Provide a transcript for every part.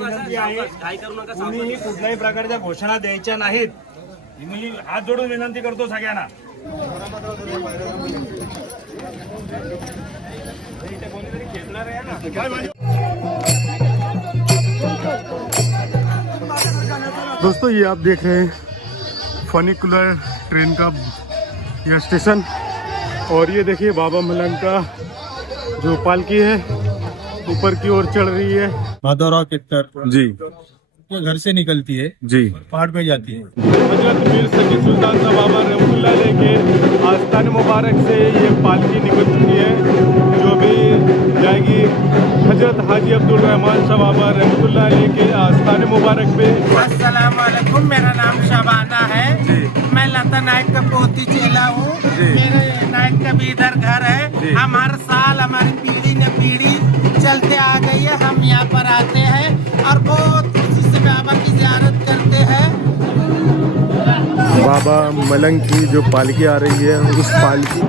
विनंती आहे, कुणीही कुठल्याही प्रकारच्या घोषणा द्यायच्या नाहीत. मी हात जोडून विनंती करतो सगळ्यांना. दोस्तों ये आप देख रहे हैं फनिकुलर ट्रेन का यह स्टेशन, और ये देखिए बाबा मलंग का जो पालकी है ऊपर की ओर चढ़ रही है। माधवराव केतकर जी के घर से निकलती है, जी पहाड़ पे जाती है। हजरत मीर सकी सुल्तान शाह बाबा रहमतुल्लाह अलैह के आस्थान मुबारक से ये पालकी निकल चुकी है, जो भी जाएगी हजरत हाजी अब्दुल रहमान शाह बाबा रहमतुल्लाह अलैह के आस्थान मुबारक पे। अस्सलाम वालेकुम, मेरा नाम शबाना है। मैं लता नायक का पोती चेला हूँ। मेरे नायक का भी इधर घर है। हम हर साल हमारी पीढ़ी ने पीढ़ी चलते आ गई है। हम यहाँ पर आते हैं और बहुत खुशी से बाबा की ज़ियारत करते हैं। बाबा मलंग की जो पालकी आ रही है उस पालकी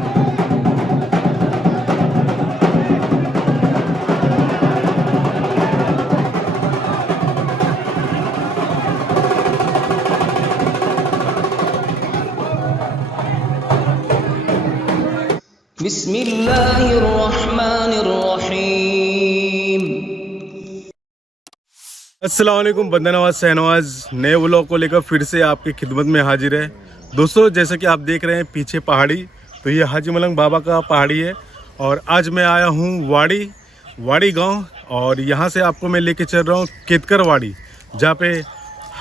अस्सलाम वालेकुम, बंदनवाज शहनवाज नए व्लॉग को लेकर फिर से आपकी खिदमत में हाजिर है। दोस्तों जैसे कि आप देख रहे हैं पीछे पहाड़ी, तो ये हाजी मलंग बाबा का पहाड़ी है। और आज मैं आया हूँ वाड़ी गांव, और यहाँ से आपको मैं लेके चल रहा हूँ केतकर वाड़ी, जहाँ पे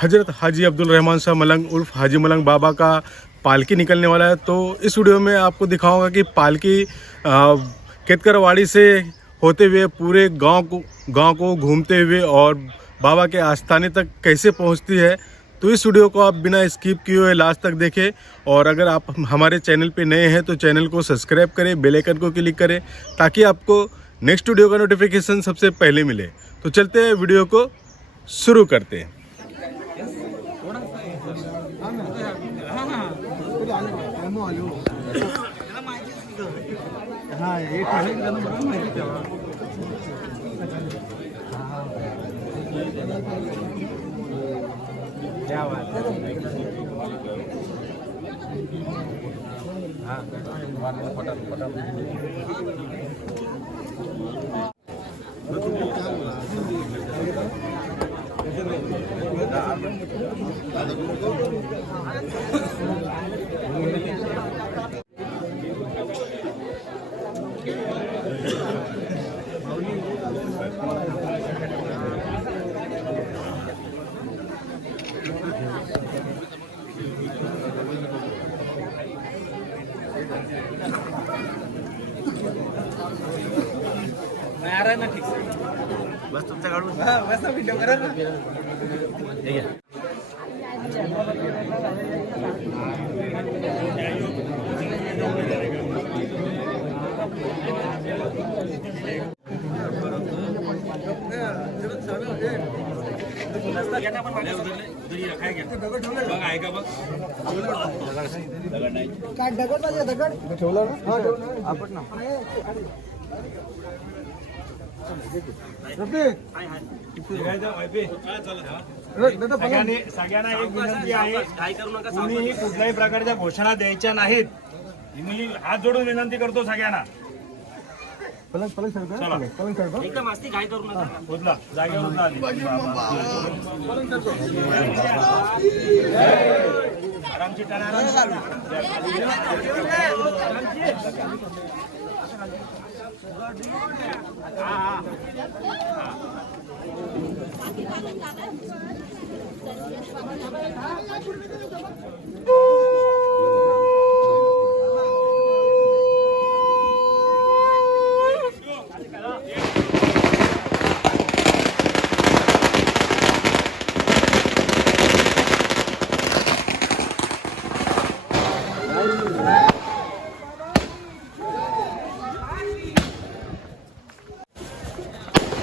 हजरत हाजी अब्दुल रहमान शाह मलंग उर्फ हाजी मलंग बाबा का पालकी निकलने वाला है। तो इस वीडियो में आपको दिखाऊंगा कि पालकी केतकर वाड़ी से होते हुए पूरे गांव को घूमते हुए और बाबा के आस्थाने तक कैसे पहुंचती है। तो इस वीडियो को आप बिना स्किप किए हुए लास्ट तक देखें, और अगर आप हमारे चैनल पे नए हैं तो चैनल को सब्सक्राइब करें, बेल आइकन को क्लिक करें, ताकि आपको नेक्स्ट वीडियो का नोटिफिकेशन सबसे पहले मिले। तो चलते हैं, वीडियो को शुरू करते हैं। क्या बात है? आ रहा है ना ठीक से, बस तुमसे काढून बस व्हिडिओ करा ना। ठीक है सगळ्यांना एक विनंती आहे, कुणीही कुठल्याही प्रकारच्या घोषणा द्यायच्या नाहीत. मी हात जोडून विनंती करतो सगळ्यांना. एकदम मस्ती काय करू नका. उचला जागेवर उचला आधी. आरामची टाळा.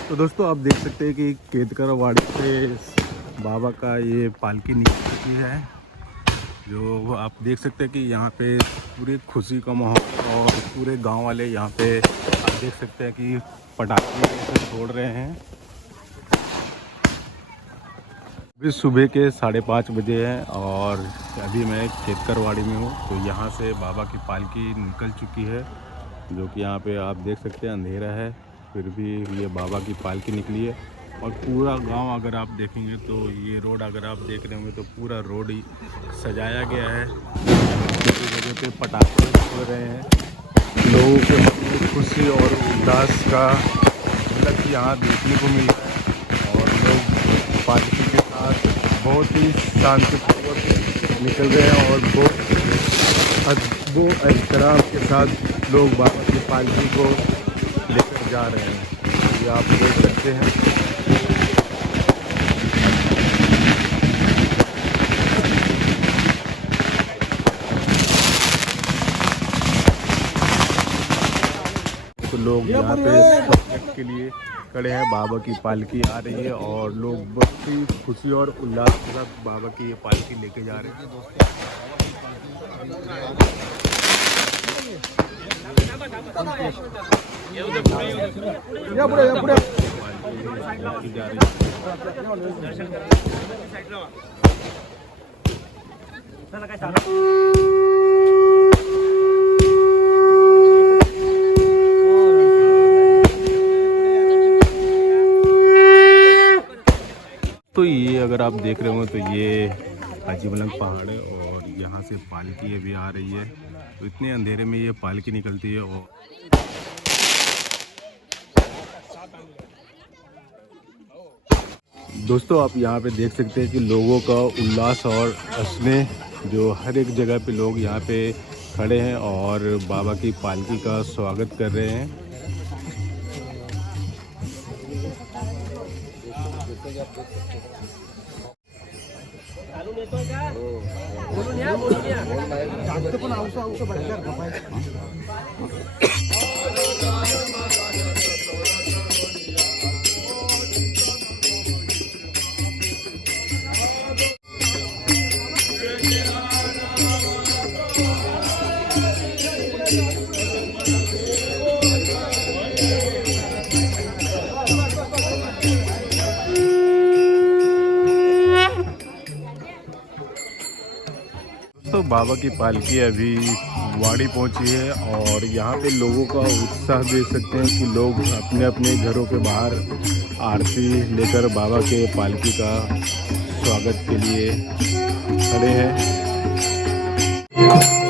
तो दोस्तों आप देख सकते हैं कि केतकर वाड़ी से बाबा का ये पालकी निकल चुकी है, जो आप देख सकते हैं कि यहाँ पे पूरी खुशी का माहौल, और पूरे गांव वाले यहाँ पे आप देख सकते हैं कि पटाखे छोड़ रहे हैं। अभी सुबह के 5:30 बजे हैं और अभी मैं खेतकरवाड़ी में हूँ। तो यहाँ से बाबा की पालकी निकल चुकी है, जो कि यहाँ पे आप देख सकते हैं अंधेरा है, फिर भी ये बाबा की पालकी निकली है। और पूरा गांव अगर आप देखेंगे तो ये रोड अगर आप देख रहे होंगे तो पूरा रोड ही सजाया गया है। दूसरी जगह पे पटाखे हो रहे हैं, लोगों के मन में खुशी और उल्लास का झलक यहाँ देखने को मिल रहा है। और लोग पालकी के साथ बहुत ही शांतिपूर्वक निकल रहे हैं और बहुत अद्भुत एहतराम के साथ लोग बाबा की पालकी को लेकर जा रहे हैं। ये आप देख सकते हैं। तो लोग यहाँ पे स्वागत के लिए खड़े हैं। बाबा की पालकी आ रही है और लोग बहुत ही खुशी और उल्लास के साथ बाबा की ये पालकी लेके जा रहे हैं। पालकी जा रही है। तो ये अगर आप देख रहे हो तो ये हाजी मलंग पहाड़ है और यहाँ से पालकी अभी आ रही है। तो इतने अंधेरे में ये पालकी निकलती है। और दोस्तों आप यहाँ पे देख सकते हैं कि लोगों का उल्लास और स्नेह, जो हर एक जगह पे लोग यहाँ पे खड़े हैं और बाबा की पालकी का स्वागत कर रहे हैं। तो बाबा की पालकी अभी वाड़ी पहुंची है और यहाँ पे लोगों का उत्साह देख सकते हैं कि लोग अपने अपने घरों के बाहर आरती लेकर बाबा के पालकी का स्वागत के लिए खड़े हैं।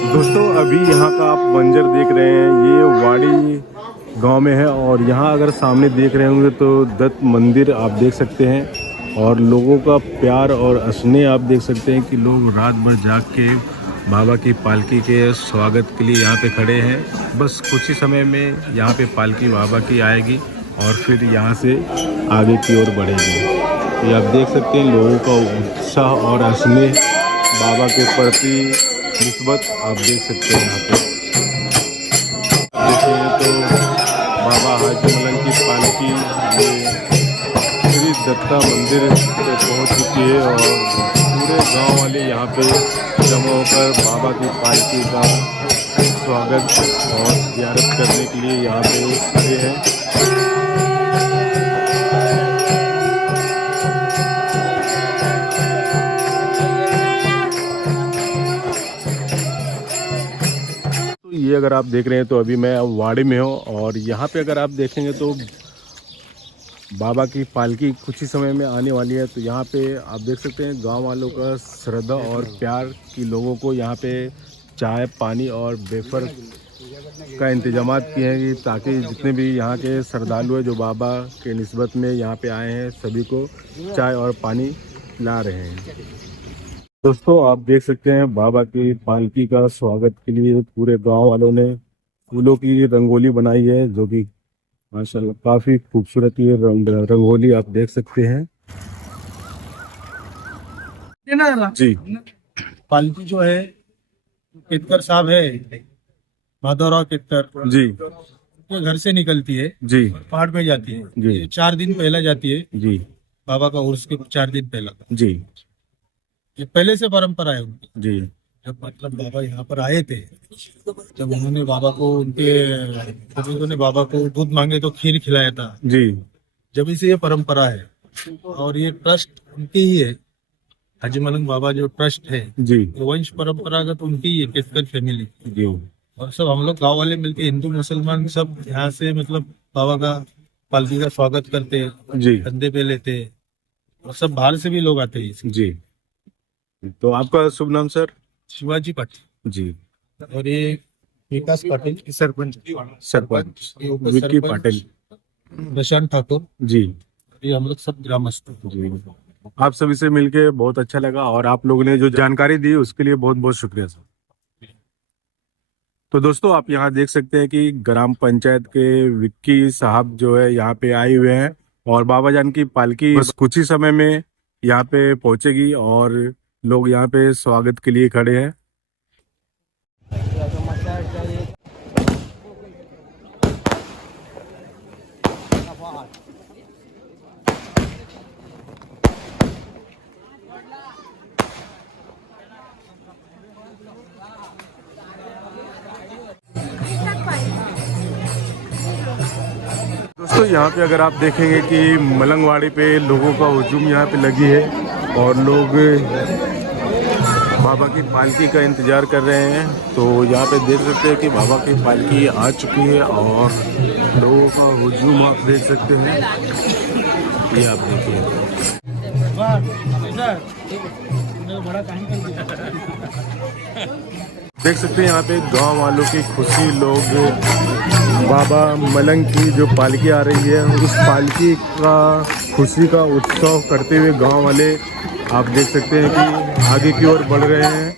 दोस्तों अभी यहाँ का आप मंजर देख रहे हैं, ये वाड़ी गांव में है और यहाँ अगर सामने देख रहे होंगे तो दत्त मंदिर आप देख सकते हैं। और लोगों का प्यार और स्नेह आप देख सकते हैं कि लोग रात भर जाग के बाबा की पालकी के स्वागत के लिए यहाँ पे खड़े हैं। बस कुछ ही समय में यहाँ पे पालकी बाबा की आएगी और फिर यहाँ से आगे की ओर बढ़ेगी। ये आप देख सकते हैं लोगों का उत्साह और स्नेह बाबा के प्रति निस्बत आप देख सकते हैं। यहाँ पे देखें तो बाबा हाजी मलंग की पालकी श्री दत्ता मंदिर पे पहुंच चुकी है और पूरे गांव वाले यहाँ पे जमा होकर बाबा की पालकी का स्वागत और ज़ियारत करने के लिए यहाँ पे खड़े हैं। तो ये अगर आप देख रहे हैं तो अभी मैं वाड़ी में हूँ और यहाँ पे अगर आप देखेंगे तो बाबा की पालकी कुछ ही समय में आने वाली है। तो यहाँ पे आप देख सकते हैं गांव वालों का श्रद्धा और प्यार की लोगों को यहाँ पे चाय पानी और वेफर का इंतजाम किए हैं ताकि जितने भी यहाँ के श्रद्धालु हैं जो बाबा के निस्बत में यहाँ पे आए हैं सभी को चाय और पानी ला रहे हैं। दोस्तों आप देख सकते हैं बाबा की पालकी का स्वागत के लिए पूरे गाँव वालों ने फूलों की रंगोली बनाई है, जो कि माशाल्लाह काफी खूबसूरत ये रंगोली आप देख सकते हैं। जी पालकी जो है केतकर साहब है, माधवराव केतकर जी, जो घर से निकलती है जी, पहाड़ पे जाती है। जी। ये 4 दिन पहला जाती है, जी, बाबा का उर्स के 4 दिन पहला। जी, ये पहले से परंपरा है उनकी। जी, जब मतलब बाबा यहाँ पर आए थे, जब उन्होंने बाबा को उनके बुजुर्गों ने बाबा को दूध मांगे तो खीर खिलाया था। जी, जब से ये परंपरा है और ये ट्रस्ट उनकी ही है हाजी मलंग बाबा जो ट्रस्ट है जी वो वंश परंपरागत उनकी है, केतकर फैमिली। जी और सब हम लोग गाँव वाले मिलके हिंदू मुसलमान सब यहाँ से मतलब बाबा का पालकी का स्वागत करते हैं, जी कंधे पे लेते हैं, और सब बाहर से भी लोग आते हैं इसमें। जी। तो आपका शुभ नाम सर? शिवाजी पाटिल। जी। और ये विकास पाटिल सरपंच, सरपंच ये विक्की सरपंच पाटिल। प्रशांत ठाकुर, जी ये हम लोग सब ग्रामस्थ। जी। आप सभी से मिलके बहुत अच्छा लगा और आप लोगों ने जो जानकारी दी उसके लिए बहुत बहुत शुक्रिया सर। तो दोस्तों आप यहाँ देख सकते हैं कि ग्राम पंचायत के विक्की साहब जो है यहाँ पे आए हुए हैं और बाबा जान की पालकी बस कुछ ही समय में यहाँ पे पहुंचेगी और लोग यहाँ पे स्वागत के लिए खड़े हैं। दोस्तों यहाँ पे अगर आप देखेंगे कि मलंगवाड़ी पे लोगों का हुजूम यहाँ पे लगी है और लोग बाबा की पालकी का इंतज़ार कर रहे हैं। तो यहाँ पे देख सकते हैं कि बाबा की पालकी आ चुकी है और लोगों का हुजूम आप देख सकते हैं। ये आप देखिए, देख सकते हैं यहाँ पे गांव वालों की खुशी, लोग बाबा मलंग की जो पालकी आ रही है उस पालकी का खुशी का उत्सव करते हुए गांव वाले आप देख सकते हैं कि आगे की ओर बढ़ रहे हैं।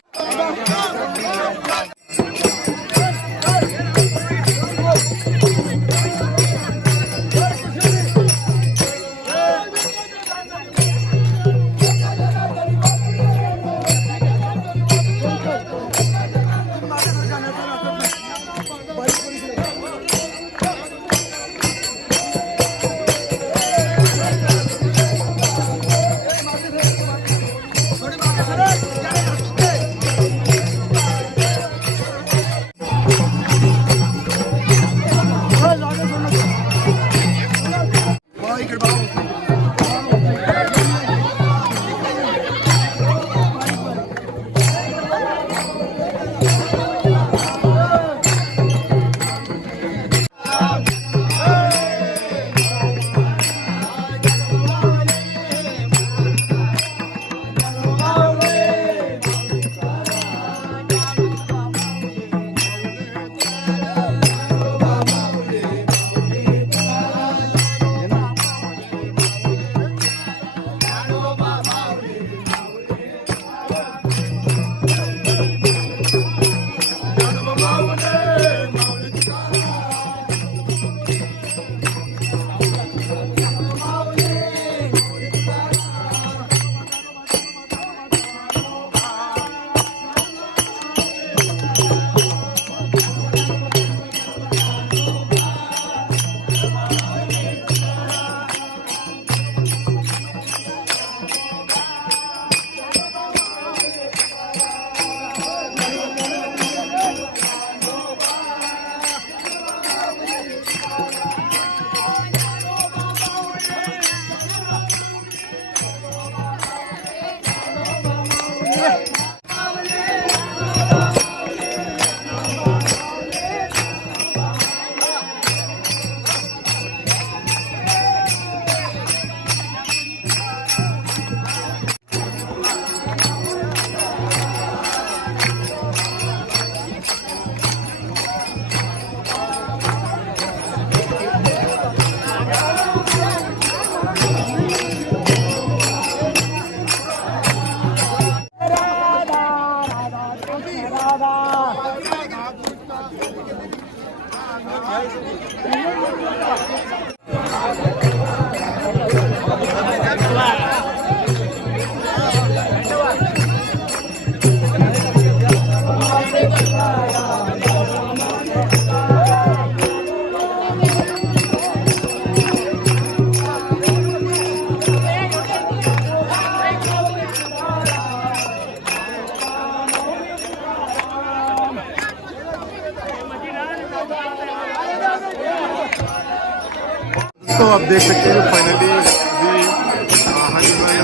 तो आप देख सकते हैं फाइनली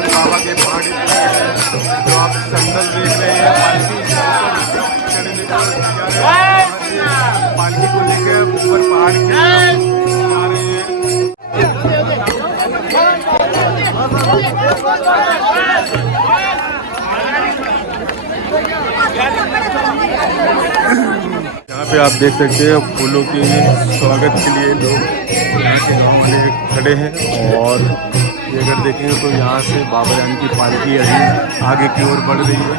बाबा के पहाड़ी यहाँ पे आप देख सकते हैं फूलों के स्वागत के लिए लोग यहाँ के गाँव वाले खड़े हैं। और ये अगर देखेंगे तो यहाँ से बाबा जान की पालकी अभी आगे की ओर बढ़ रही है।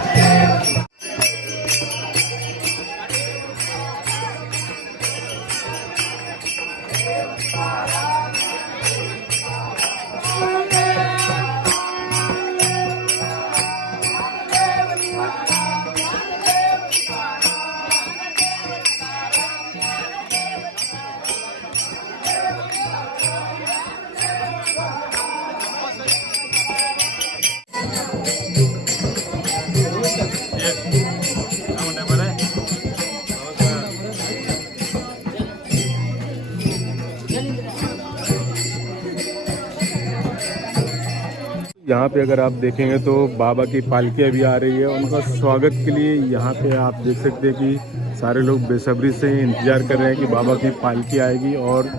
यहाँ पे अगर आप देखेंगे तो बाबा की पालकी अभी आ रही है। उनका स्वागत के लिए यहाँ पे आप देख सकते हैं कि सारे लोग बेसब्री से इंतजार कर रहे हैं कि बाबा की पालकी आएगी और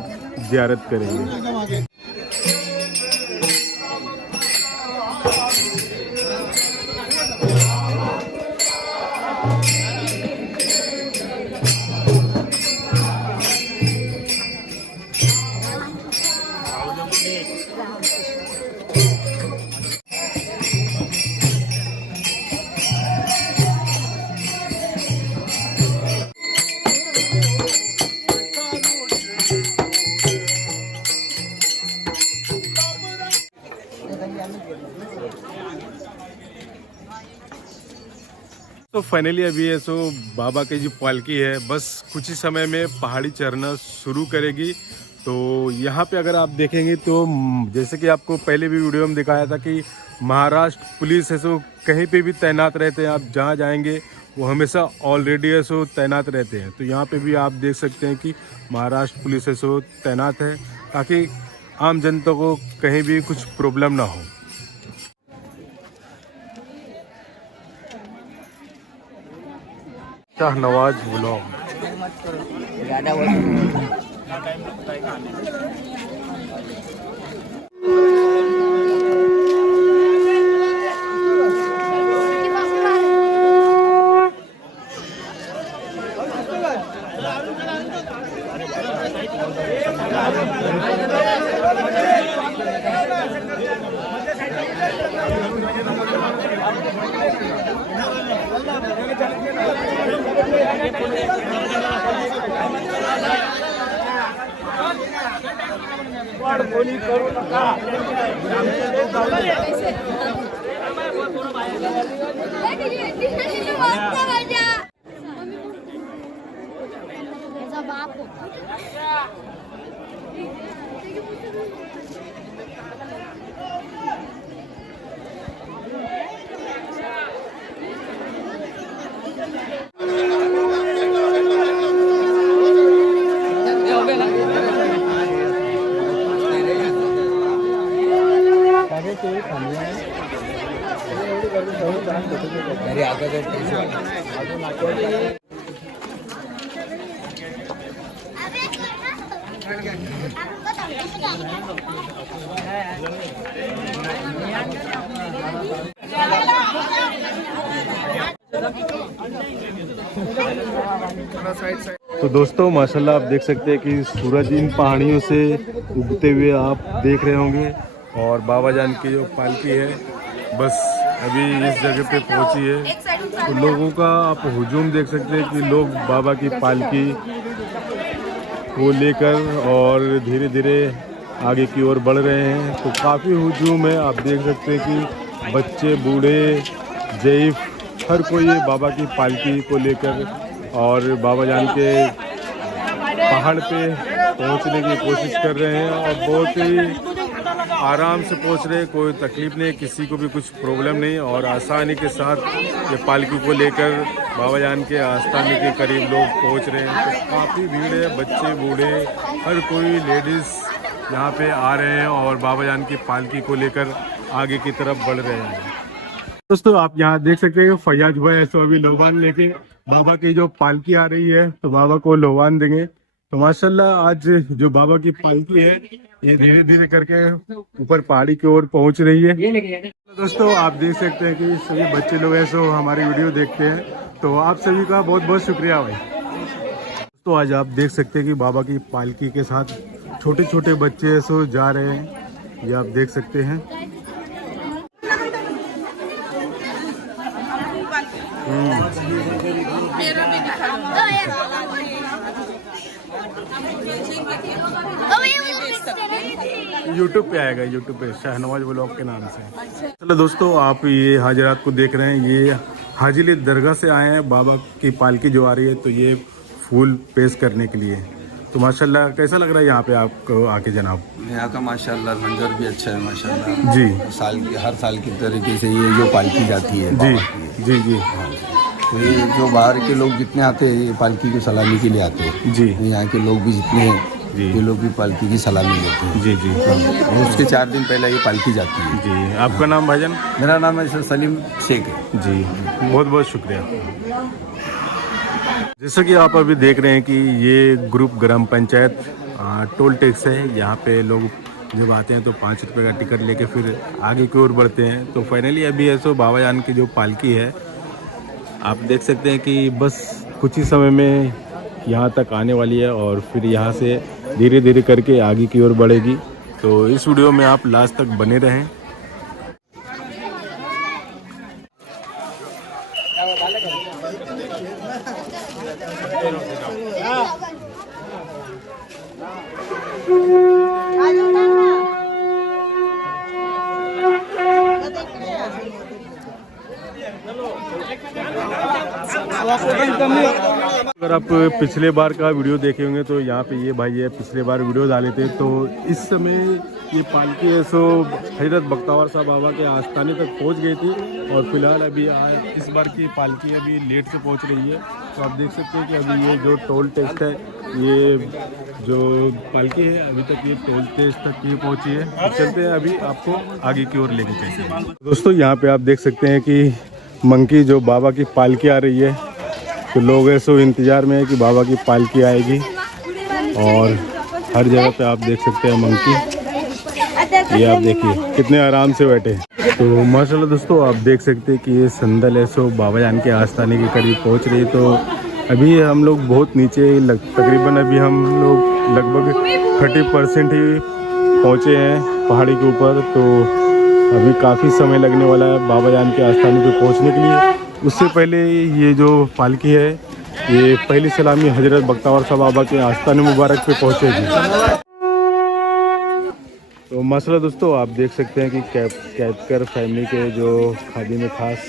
ज़ियारत करेंगे। तो फाइनली अभी है सो बाबा की जो पालकी है बस कुछ ही समय में पहाड़ी चढ़ना शुरू करेगी। तो यहाँ पे अगर आप देखेंगे तो जैसे कि आपको पहले भी वीडियो में दिखाया था कि महाराष्ट्र पुलिस है सो कहीं पे भी तैनात रहते हैं। आप जहाँ जाएंगे वो हमेशा ऑलरेडी है सो तैनात रहते हैं। तो यहाँ पे भी आप देख सकते हैं कि महाराष्ट्र पुलिस है सो तैनात है ताकि आम जनता को कहीं भी कुछ प्रॉब्लम ना हो। शाहनवाज ब्लॉग। तो दोस्तों माशाल्लाह आप देख सकते हैं कि सूरज इन पहाड़ियों से उगते हुए आप देख रहे होंगे। और बाबा जान की जो पालकी है बस अभी इस जगह पे पहुंची है। तो लोगों का आप हुजूम देख सकते हैं कि लोग बाबा की पालकी को लेकर और धीरे धीरे आगे की ओर बढ़ रहे हैं। तो काफ़ी हुजूम है। आप देख सकते हैं कि बच्चे बूढ़े ज़ईफ़ हर कोई बाबा की पालकी को लेकर और बाबा जान के पहाड़ पे पहुंचने की कोशिश कर रहे हैं। और बहुत ही आराम से पहुंच रहे हैं, कोई तकलीफ नहीं, किसी को भी कुछ प्रॉब्लम नहीं। और आसानी के साथ ये पालकी को लेकर बाबा जान के आस्थान के करीब लोग पहुंच रहे हैं। तो काफ़ी भीड़ है, बच्चे बूढ़े हर कोई लेडीज़ यहाँ पे आ रहे हैं और बाबा जान की पालकी को लेकर आगे की तरफ बढ़ रहे हैं। दोस्तों आप यहाँ देख सकते हैं फैयाज भाई ऐसा अभी लोबान लेके बाबा की जो पालकी आ रही है तो बाबा को लोबान देंगे। तो माशाल्लाह आज जो बाबा की पालकी है ये धीरे धीरे करके ऊपर पहाड़ी की ओर पहुंच रही है। दोस्तों आप देख सकते हैं कि सभी बच्चे लोग हैं सो हमारी वीडियो देखते हैं, तो आप सभी का बहुत बहुत शुक्रिया भाई। तो आज आप देख सकते हैं कि बाबा की पालकी के साथ छोटे छोटे बच्चे सो जा रहे हैं, ये आप देख सकते हैं। यूट्यूब पे आएगा, यूट्यूब पे शाहनवाज व्लॉग के नाम से। चलो दोस्तों आप ये हाजिरात को देख रहे हैं, ये हाजिली दरगाह से आए हैं। बाबा की पालकी जो आ रही है तो ये फूल पेश करने के लिए। तो माशाल्लाह कैसा लग रहा है यहाँ पे आपको आके जनाब? यहाँ का माशाल्लाह मंजर भी अच्छा है माशाल्लाह जी। हर साल की तरीके से ये जो पालकी जाती है जी जी जी तो ये जो बाहर के लोग जितने आते हैं ये पालकी की सलामी के लिए आते हैं जी। यहाँ के लोग भी जितने हैं जी। ये लोग भी पालकी की सलामी लेते हैं। जी जी और उसके 4 दिन पहले ये पालकी जाती है। जी। आपका नाम भाईजान? मेरा नाम है सलीम शेख है जी, बहुत बहुत शुक्रिया। जैसा कि आप अभी देख रहे हैं कि ये ग्रुप ग्राम पंचायत टोल टैक्स है। यहाँ पे लोग जब आते हैं तो 5 रुपये का टिकट लेके फिर आगे की ओर बढ़ते हैं। तो फाइनली अभी ऐसो बाबा जान की जो पालकी है आप देख सकते हैं कि बस कुछ ही समय में यहाँ तक आने वाली है और फिर यहाँ से धीरे धीरे करके आगे की ओर बढ़ेगी। तो इस वीडियो में आप लास्ट तक बने रहें। अगर आप पिछले बार का वीडियो देखे होंगे तो यहाँ पे ये भाई है, पिछले बार वीडियो डाले थे। तो इस समय ये पालकी है सो हजरत बख्तावर साहब बाबा के आस्थाने तक पहुँच गई थी और फिलहाल अभी इस बार की पालकी अभी लेट से पहुँच रही है। तो आप देख सकते हैं कि अभी ये जो टोल टैक्स है, ये जो पालकी है अभी तक ये टोल टैक्स तक ही पहुँची है। तो चलते हैं अभी आपको आगे की ओर लेके चलते। दोस्तों यहाँ पे आप देख सकते हैं कि मंकी जो बाबा की पालकी आ रही है, तो लोग ऐसो इंतज़ार में है कि बाबा की पालकी आएगी और हर जगह पे आप देख सकते हैं मंकी। ये आप देखिए कितने आराम से बैठे हैं। तो माशाल्लाह दोस्तों आप देख सकते हैं कि ये संदल ऐसो बाबा जान के आस्थाने के करीब पहुंच रही है। तो अभी हम लोग बहुत नीचे तकरीबन अभी हम लोग लगभग 30% ही पहुँचे हैं पहाड़ी के ऊपर। तो अभी काफ़ी समय लगने वाला है बाबा जान के आस्थाने पे पहुंचने के लिए। उससे पहले ये जो पालकी है ये पहली सलामी हजरत बख्तावर साहब बाबा के आस्थाने मुबारक पे पहुंचेगी। तो माशाल्लाह दोस्तों आप देख सकते हैं कि कैदकर फैमिली के जो खादी में खास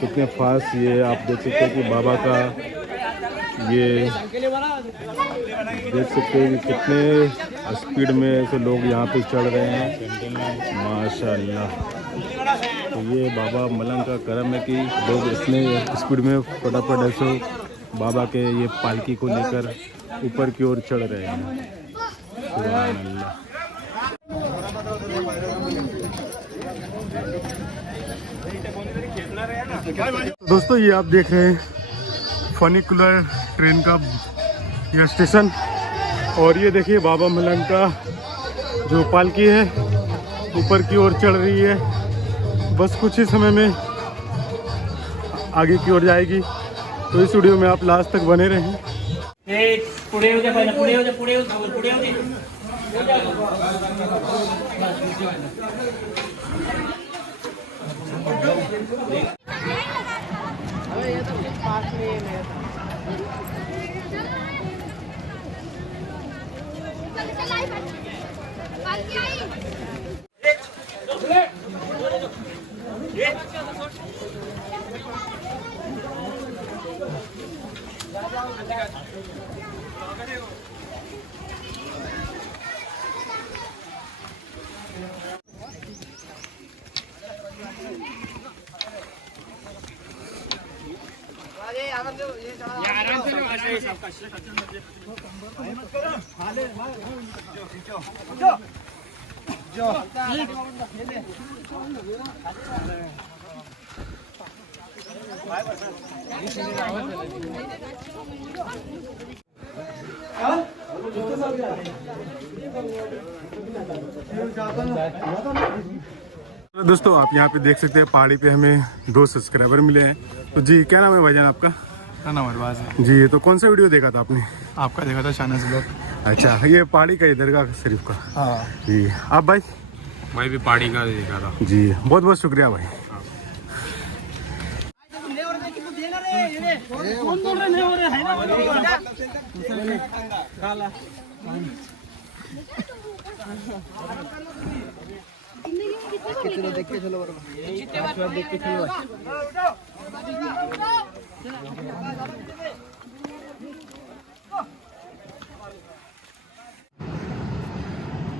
कितने फास्ट ये आप देख सकते हैं कि बाबा का ये देख सकते हैं कि कितने स्पीड में ऐसे लोग यहाँ पे चढ़ रहे हैं माशाल्लाह। तो ये बाबा मलंग का करम है कि लोग इतने स्पीड में फटाफट ऐसे बाबा के ये पालकी को लेकर ऊपर की ओर चढ़ रहे हैं। सुभान अल्लाह। दोस्तों ये आप देख रहे हैं फनिकुलर ट्रेन का यह स्टेशन और ये देखिए बाबा मलंग का जो पालकी है ऊपर की ओर चढ़ रही है। बस कुछ ही समय में आगे की ओर जाएगी। तो इस वीडियो में आप लास्ट तक बने रहें। दोस्तों आप यहाँ पे देख सकते हैं पहाड़ी पे हमें 2 सब्सक्राइबर मिले हैं। तो जी क्या नाम है भाईजान आपका? का नाम अरबाज है। जी तो कौन सा वीडियो देखा था आपने? आपका देखा था शाहनवाज ब्लॉग। अच्छा ये पहाड़ी का इधर का शरीफ का। हाँ जी आप भाई? मैं भी पहाड़ी का देखा था। जी बहुत बहुत शुक्रिया भाई।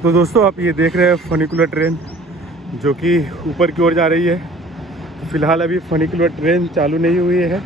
तो दोस्तों आप ये देख रहे हैं फनिकुलर ट्रेन जो कि ऊपर की ओर जा रही है। तो फिलहाल अभी फनिकुलर ट्रेन चालू नहीं हुई है।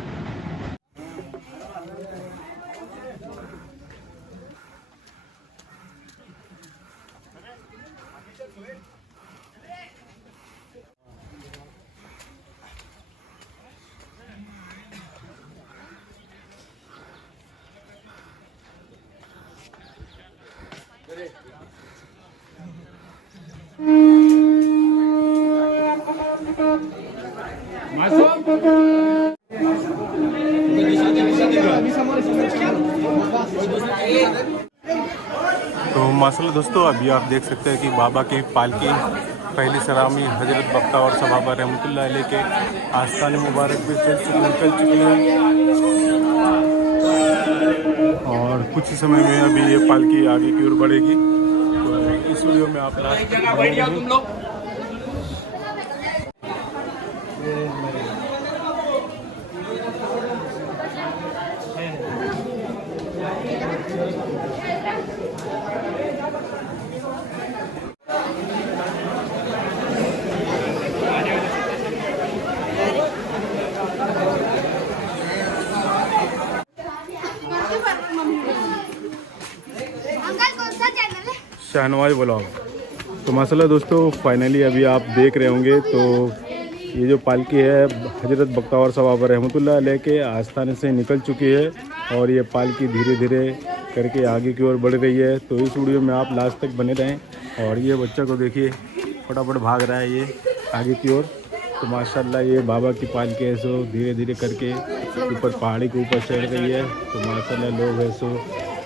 तो माशाल्लाह दोस्तों अभी आप देख सकते हैं कि बाबा की पालकी पहली सलामी हजरत बख्ता और सहाबा रहमतुल्लाह अलैह के आस्थान मुबारक पे निकल चुकी है और कुछ ही समय में अभी ये पालकी आगे की ओर बढ़ेगी। तो इस वीडियो में आप शाहनवाज ब्लॉग। तो माशाल्लाह दोस्तों फाइनली अभी आप देख रहे होंगे तो ये जो पालकी है हजरत बख्ता और सहाबा रहमतुल्लाह अलैह के आस्थाने से निकल चुकी है और ये पालकी धीरे धीरे करके आगे की ओर बढ़ रही है। तो इस वीडियो में आप लास्ट तक बने रहें। और ये बच्चा को देखिए फटाफट भाग रहा है ये आगे की ओर। तो माशाल्लाह ये बाबा की पालकी है सो धीरे धीरे करके ऊपर पहाड़ी के ऊपर चढ़ रही है। तो माशाल्लाह लोग है सो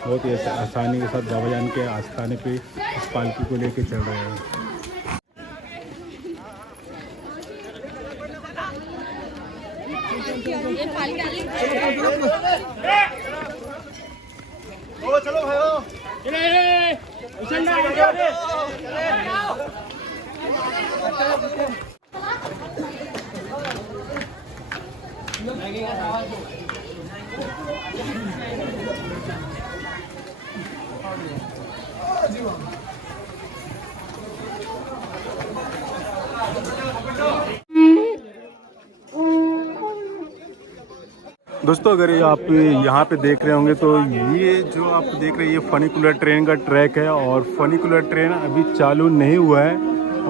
बहुत ही आसानी के साथ बाबा जान के आस्थाने पे इस पालकी को लेके चल रहे हैं। चलो भाइयों दोस्तों अगर ये आप यहाँ पे देख रहे होंगे तो ये जो आप देख रहे हैं ये फनिकुलर ट्रेन का ट्रैक है और फनिकुलर ट्रेन अभी चालू नहीं हुआ है।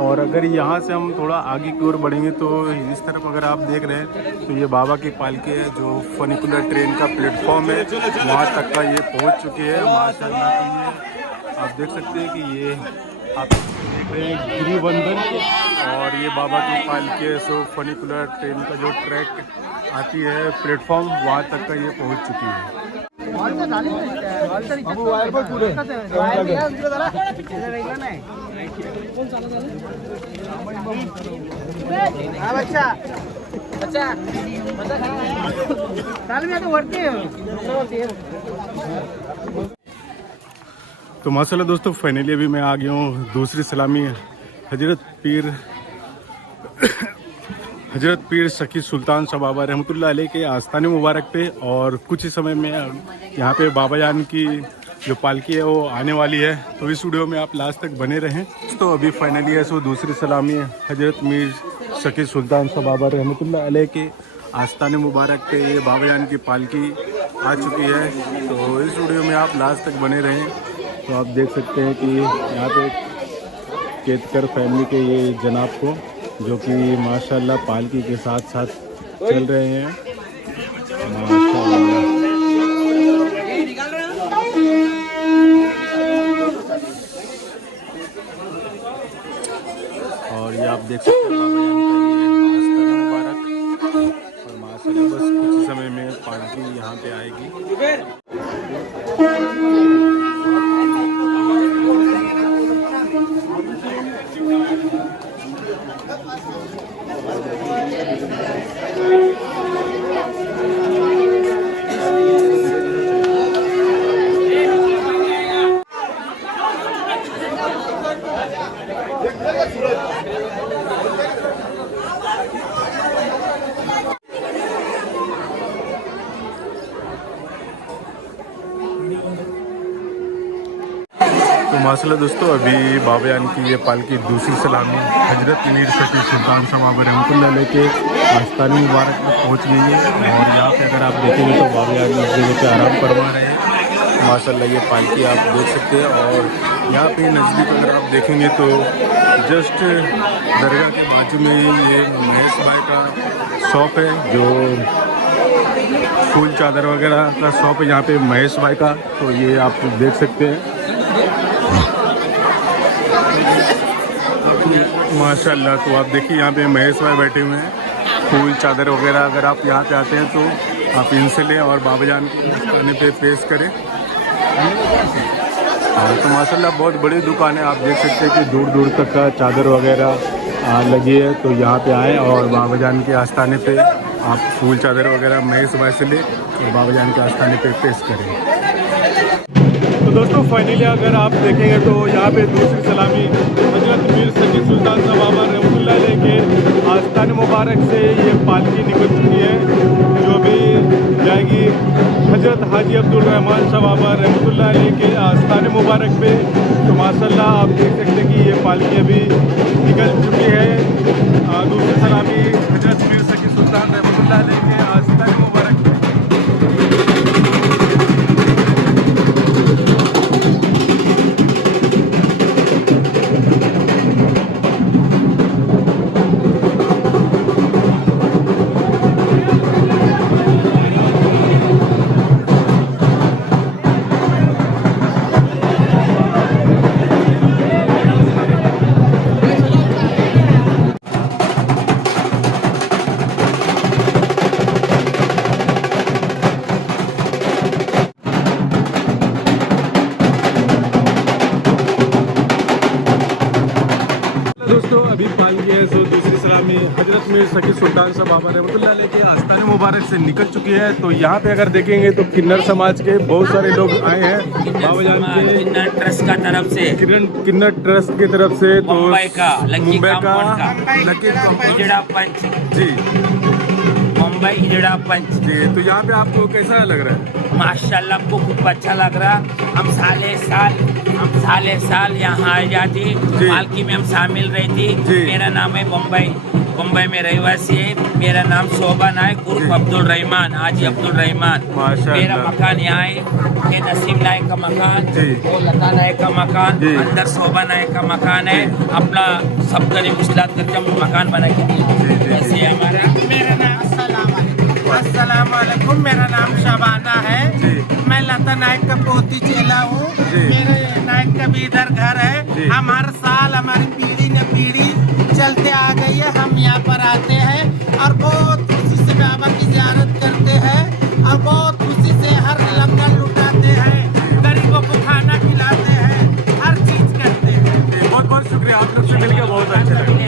और अगर यहाँ से हम थोड़ा आगे की ओर बढ़ेंगे तो इस तरफ अगर आप देख रहे हैं तो ये बाबा की पालकी है जो फनिकुलर ट्रेन का प्लेटफॉर्म है वहाँ तक का ये पहुँच चुकी है माशाल्लाह। तो ये आप देख सकते हैं कि ये आप देख रहे हैं गिरिबंधन और ये बाबा की पालकी है सो फनिकुलर ट्रेन का जो ट्रैक आती है प्लेटफॉर्म वहाँ तक का ये पहुँच चुकी है। तो माशाल्लाह दोस्तों फाइनली अभी मैं आ गया हूँ दूसरी सलामी हजरत पीर सखी सुल्तान सहाबा रहमतुल्लाह अलैह के आस्थान मुबारक पे। और कुछ ही समय में यहाँ पे बाबा जान की जो पालकी है वो आने वाली है। तो इस वीडियो में आप लास्ट तक बने रहें। तो अभी फाइनली है सो दूसरी सलामी हजरत मीर सखी सुल्तान सहाबा रहमतुल्लाह अलैह के आस्थान मुबारक पे ये बाबा जान की पालकी आ चुकी है। तो इस वीडियो में आप लास्ट तक बने रहें। तो आप देख सकते हैं कि यहाँ पे केतकर फैमिली के ये जनाब को जो कि माशाल्लाह पालकी के साथ साथ चल रहे हैं माशाल्लाह। देख सकते हैं बाबा जान का ये आस्थान मुबारक। और माशाल्लाह बस कुछ ही समय में पालकी यहाँ पे आएगी। तो माशाल्लाह दोस्तों अभी बाबा जान की ये पालकी दूसरी सलामी हजरत मीर सकी सुल्तान साहब रहमतुल्लाह लेके आस्थान मुबारक में पहुंच गई है। और यहाँ पे अगर आप देखेंगे तो बाबा जान इस जगह पे आराम फरमा रहे हैं। माशाल्लाह ये पालकी आप देख सकते हैं। और यहाँ पे नज़दीक अगर आप देखेंगे तो जस्ट दरगाह के बाजू में ये महेश भाई का शॉप है, जो फूल चादर वगैरह का शॉप है यहाँ पे महेश भाई का। तो ये आप देख सकते हैं माशाल्लाह। तो आप देखिए यहाँ पे महेश भाई बैठे हुए हैं। फूल चादर वगैरह अगर आप यहाँ पे आते हैं तो आप इनसे लें और बाबा जान खाने पे पेश करें। तो माशाल्लाह बहुत बड़ी दुकान है, आप देख सकते हैं कि दूर दूर तक का चादर वगैरह लगी है। तो यहाँ पे आएँ और बाबा जान के आस्थाने पे आप फूल चादर वगैरह महेश भाई से लें और बाबा जान के आस्थाने पे पेश करें। तो दोस्तों फाइनली अगर आप देखेंगे तो यहाँ पे दूसरी सलामी हजरत मीर सकी सुल्तान साहब बाबा रहमतुल्लाह लेके आस्थान मुबारक से ये पालकी निकल चुकी है, जो भी जाएगी हजरत हाजी अब्दुल रहमान साहब बाबा रहमतुल्लाह लेके आस्थान मुबारक पे। तो माशाल्लाह आप देख सकते हैं कि ये पालकी अभी निकल चुकी है। दूसरी सलामी हजरत मीर सकी सुल्तान रहमतुल्लाह लेके आस्थान मुबारक पे। दोस्तों अभी पालकी है सो दूसरी सलामी हजरत मीर सकी सुल्तान साहब बाबा रहमतुल्लाह लेके आस्थान मुबारक से निकल चुकी है। तो यहाँ पे अगर देखेंगे तो किन्नर समाज के बहुत सारे लोग आए हैं बाबा जान के किन्नर ट्रस्ट का तरफ से, किन्नर ट्रस्ट की तरफ से। तो मुंबई का मुंबई का लकी इजड़ा पंच जी, मुंबई इजड़ा पंच जी। तो यहाँ पे आपको कैसा लग रहा है? माशाल्लाह हमको खूब अच्छा लग रहा। हम साले साल यहाँ आ जाती, पालकी में हम शामिल रहती। मेरा नाम है मुंबई में रहवासी है। मेरा नाम शोभा नायक उर्फ अब्दुल रहमान, हाजी अब्दुल रहमान। मेरा मकान यहाँ है, ये नसीम नायक का मकान, वो लता नायक का मकान, अंदर शोभा नायक का मकान है। अपना सब गरीब मुस्लात करके हम मकान बना के दिए। ऐसे हमारा मेरा नाम अस्सलाम वालेकुम, मेरा नाम शबाना है। मैं लता नायक का पोती चेला हूँ। मेरे नायक का भी इधर घर है। हम हर साल हमारी पीढ़ी ने पीढ़ी चलते आ गई है। हम यहाँ पर आते हैं और बहुत खुशी से बाबा की ज़ियारत करते हैं और बहुत खुशी से हर लंगर लुटाते हैं, गरीबों को खाना खिलाते हैं, हर चीज करते हैं। बहुत बहुत शुक्रिया, आप लोग से मिलकर बहुत अच्छा लगा।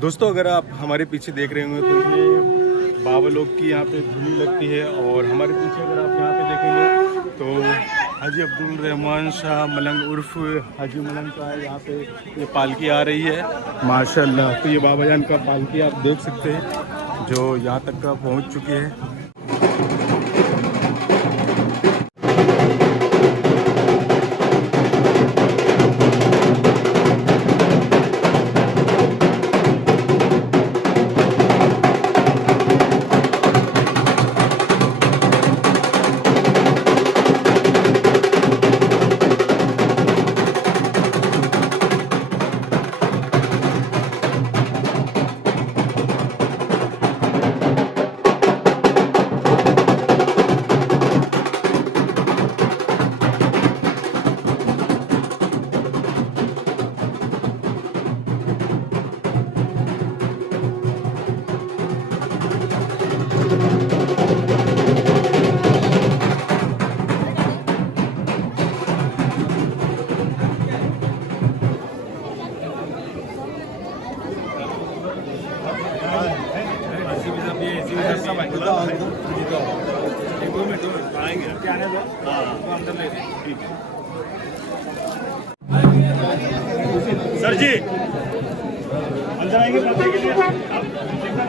दोस्तों अगर आप हमारे पीछे देख रहे होंगे तो ये बाबा लोग की यहाँ पे धुनी लगती है। और हमारे पीछे अगर आप यहाँ पे देखेंगे तो हाजी अब्दुल रहमान शाह मलंग उर्फ हाजी मलंग का यहाँ पे ये पालकी आ रही है माशाल्लाह। तो ये बाबा जान का पालकी आप देख सकते हैं, जो यहाँ तक का पहुँच चुकी है। सर जी अंदर आएंगे पता के लिए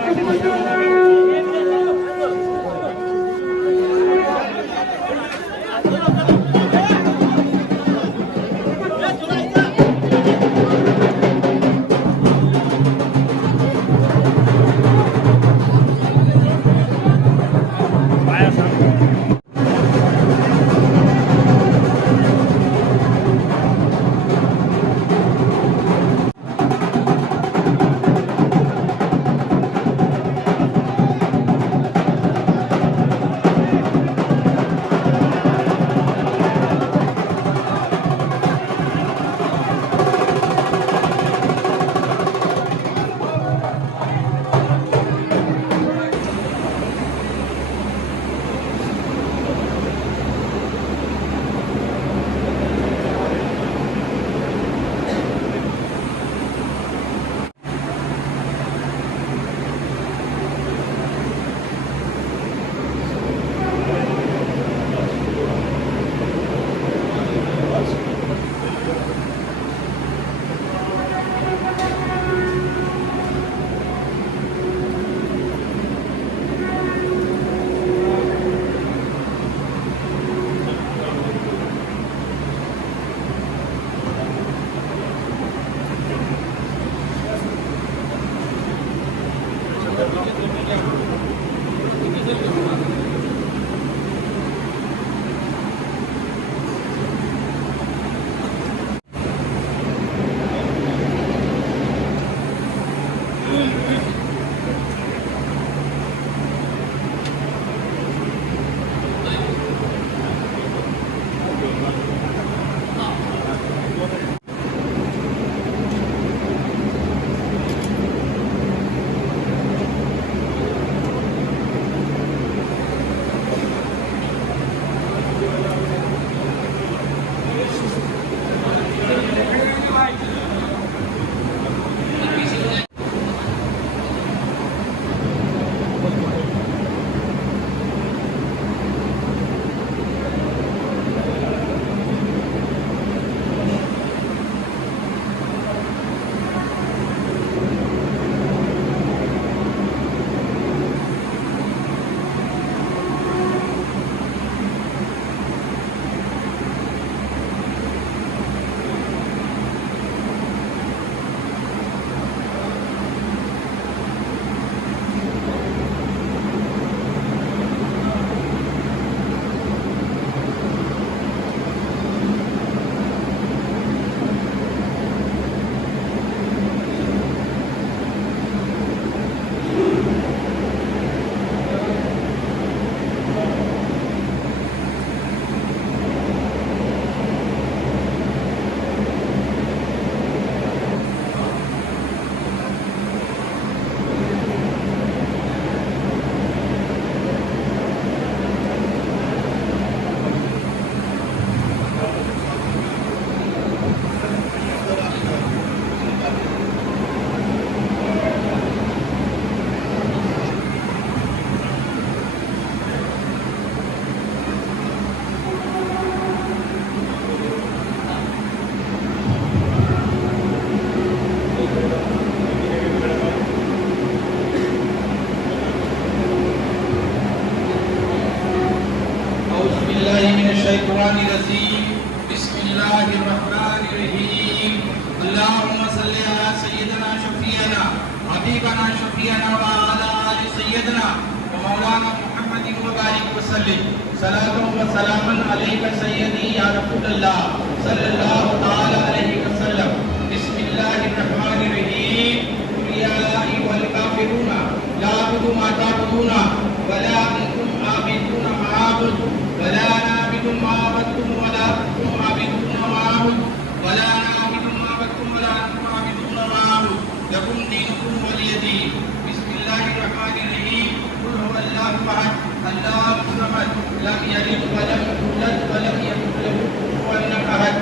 शैतानिर रजीम बिस्मिल्लाहिर रहमानिर रहीम अल्लाहुम्मा सल्लि अला सय्यिदना शफीअना हबीबना शफीअना व अला आलि सय्यिदना व मौलाना मुहम्मदिन व बारिक व सल्लिम सलातु व सलामन अलैका सय्यदी या रसूलल्लाह सल्लल्लाहु तआला अलैहि वसल्लम बिस्मिल्लाहिर रहमानिर रहीम कुल या अय्युहल काफिरूना ला अअबुदु मा तअबुदूना वला अंतुम आबिदूना मा अअबुद वला अना आबिदुन मा अबदतुम वला अंतुम आबिदूना मा अअबुद वला अना आबिदुन मा अबदतुम वला अंतुम आबिदूना मा अअबुद लकुम दीनुकुम वलिय दीन बिस्मिल्लाहिर रहमानिर रहीम कुल हुवल्लाहु अहद अल्लाहु समद लम यलिद व लम यूलद व लम यकुल लहु कुफुवन अहद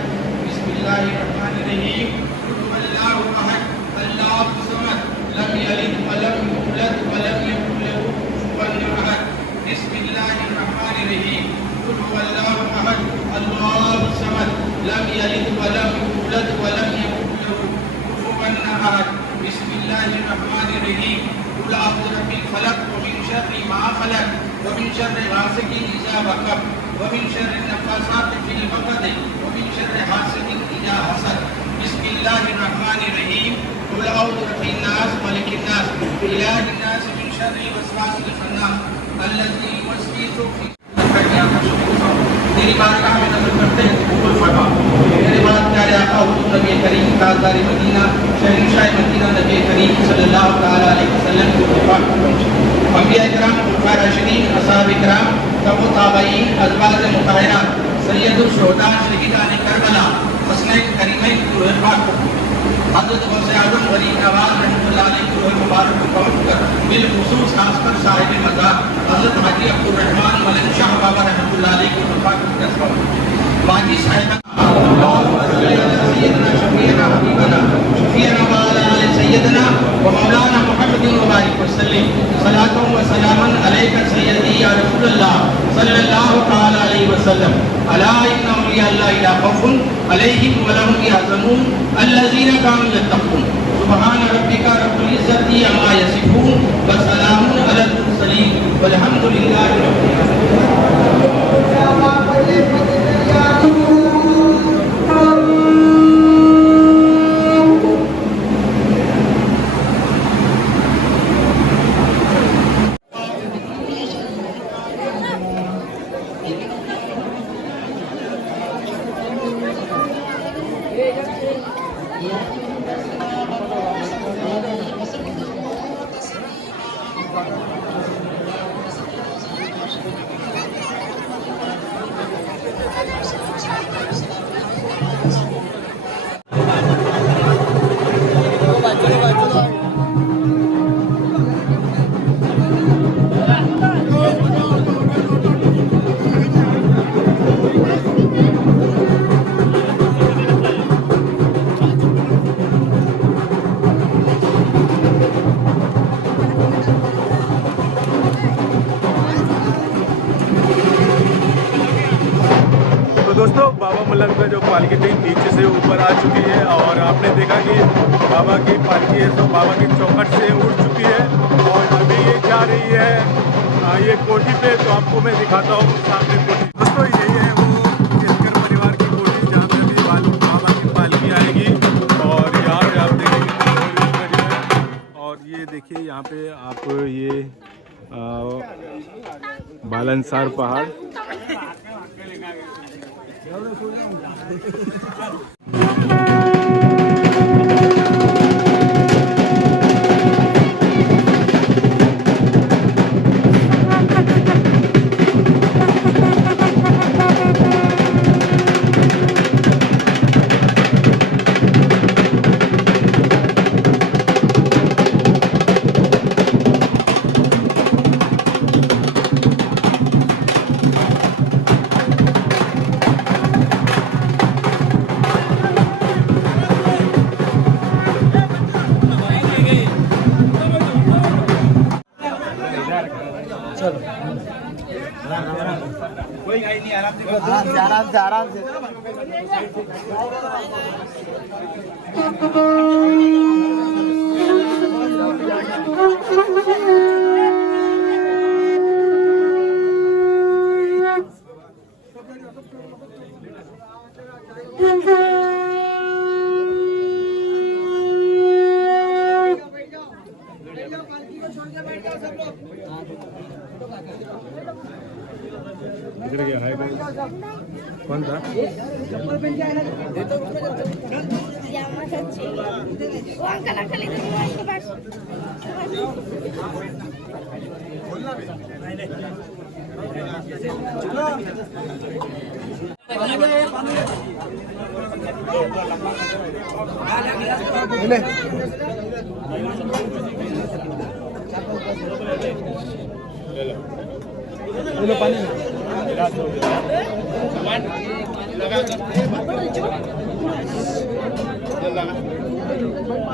बिस्मिल्लाहिर रहमानिर रहीम कुल हुवल्लाहु अहद अल्लाहु समद लम यलिद व लम यूलद व लम यकुल लहु कुफुवन अहद बिस्मिल्लाहिर रहमानिर रहीम कुल हुवल्लाहु अहद अल्लाहु समद लम यलिद व लम यूलद व लम यकुल लहु कुफुवन अहद बिस्मिल्लाहिर रहमानिर रहीम कुल अऊज़ु बिरब्बिल फलक व मिन शर्रि मा खलक व मिन शर्रि गासिकिन इज़ा वक़ब व मिन शर्रि नफ़्फ़ासाति फिल उक़द व मिन शर्रि हासिदिन इज़ा हसद बिस्मिल्लाहिर रहमानिर रहीम कुल अऊज़ु बिरब्बिन नास मलिकिन नास इलाहिन नास मिन शर्रि वसवासिल खन्नास अल्लज़ी युवस्विसु फी तेरी बारगाह में नज़र करते हैं कबूल फरमा। मेरे बाद प्यारे आका हुज़ूर नबी करीम ताजदार मदीना शहंशाह मदीना नबी करीम सल्लल्लाहु तआला अलैहि वसल्लम को वफात पहुंची। अंबिया इकराम, खुलफाए राशिदीन, असहाब इकराम, तबो ताबईन, अज़वाज मुताहिरात, सय्यदुल शुहदा, शहीदान करबला, हसनैन करीमैन की रूह पाक को हज़रत गौसे आज़म वली नवाज़ रहमतुल्लाह अलैह की रूह मुबारक को पहुंचकर बिलखुसूस खासकर साहिब मज़ार हज़रत हाजी अब्दुल रहमान मलिक शाह बाबा रहमतुल्लाह अलैह की रूह पाक को दस्तक माजी साहिब सय्यदना शफीअना हबीबना शफीअना व अला आलि सय्यदना व मौलाना मुहम्मदिन व बारिक व सल्लिम सलातु व सलामन अलैका सय्यदी या रसूलल्लाह सल्लल्लाहु तआला अलैहि वसल्लम अला इन्ना औलिया अल्लाह ला खौफुन अलैहिम व लहुम यहज़नून अल्लज़ीना कानू यत्तक़ून सुब्हान रब्बिका रब्बिल इज़्ज़ति अम्मा यसिफून व सलामुन अलल मुरसलीन वल्हम्दुलिल्लाहि रब्बिल दोस्तों बाबा मलंग में जो पालकी थी नीचे से ऊपर आ चुकी है और आपने देखा कि बाबा की पालकी है तो बाबा की चौखट से उड़ चुकी है और अभी ये जा रही है ये कोठी पे। तो आपको मैं दिखाता हूँ सामने कोठी। दोस्तों यही है वो केसकर परिवार की कोठी जहाँ पे अभी बाबा की पालकी आएगी और यहाँ पे आप देखेंगे और ये देखिए यहाँ पे आप ये बालनसार पहाड़ आराम से आराम से इधर क्या है कौन था? वो अंकल इधर बस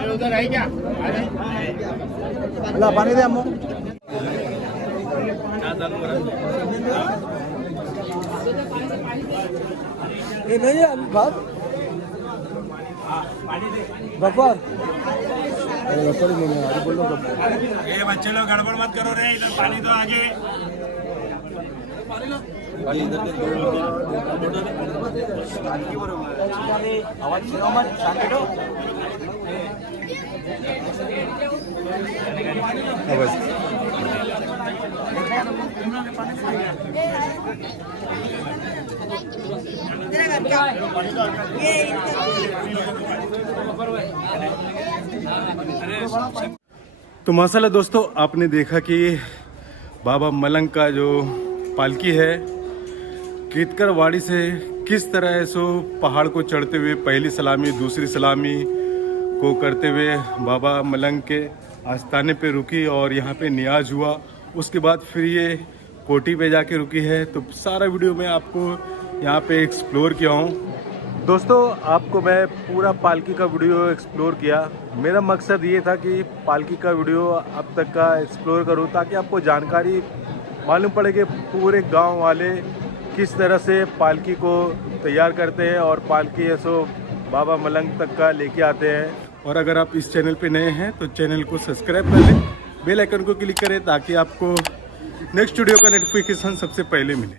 उधर है क्या? पानी दे अम्मू। ये नहीं है बात गफ्फार ये बच्चे लोग गड़बड़ मत करो रे, इधर पानी तो आगे। तो माशाल्लाह दोस्तों, आपने देखा कि बाबा मलंग का जो पालकी है कीतकर वाड़ी से किस तरह सो पहाड़ को चढ़ते हुए पहली सलामी दूसरी सलामी को करते हुए बाबा मलंग के आस्थाने पे रुकी और यहाँ पे नियाज हुआ। उसके बाद फिर ये कोटी पे जाके रुकी है। तो सारा वीडियो मैं आपको यहाँ पे एक्सप्लोर किया हूँ। दोस्तों, आपको मैं पूरा पालकी का वीडियो एक्सप्लोर किया। मेरा मकसद ये था कि पालकी का वीडियो अब तक का एक्सप्लोर करूँ ताकि आपको जानकारी मालूम पड़े कि पूरे गांव वाले किस तरह से पालकी को तैयार करते हैं और पालकी ऐसो बाबा मलंग तक का लेके आते हैं। और अगर आप इस चैनल पे नए हैं तो चैनल को सब्सक्राइब कर लें, बेल आइकन को क्लिक करें ताकि आपको नेक्स्ट वीडियो का नोटिफिकेशन सबसे पहले मिले।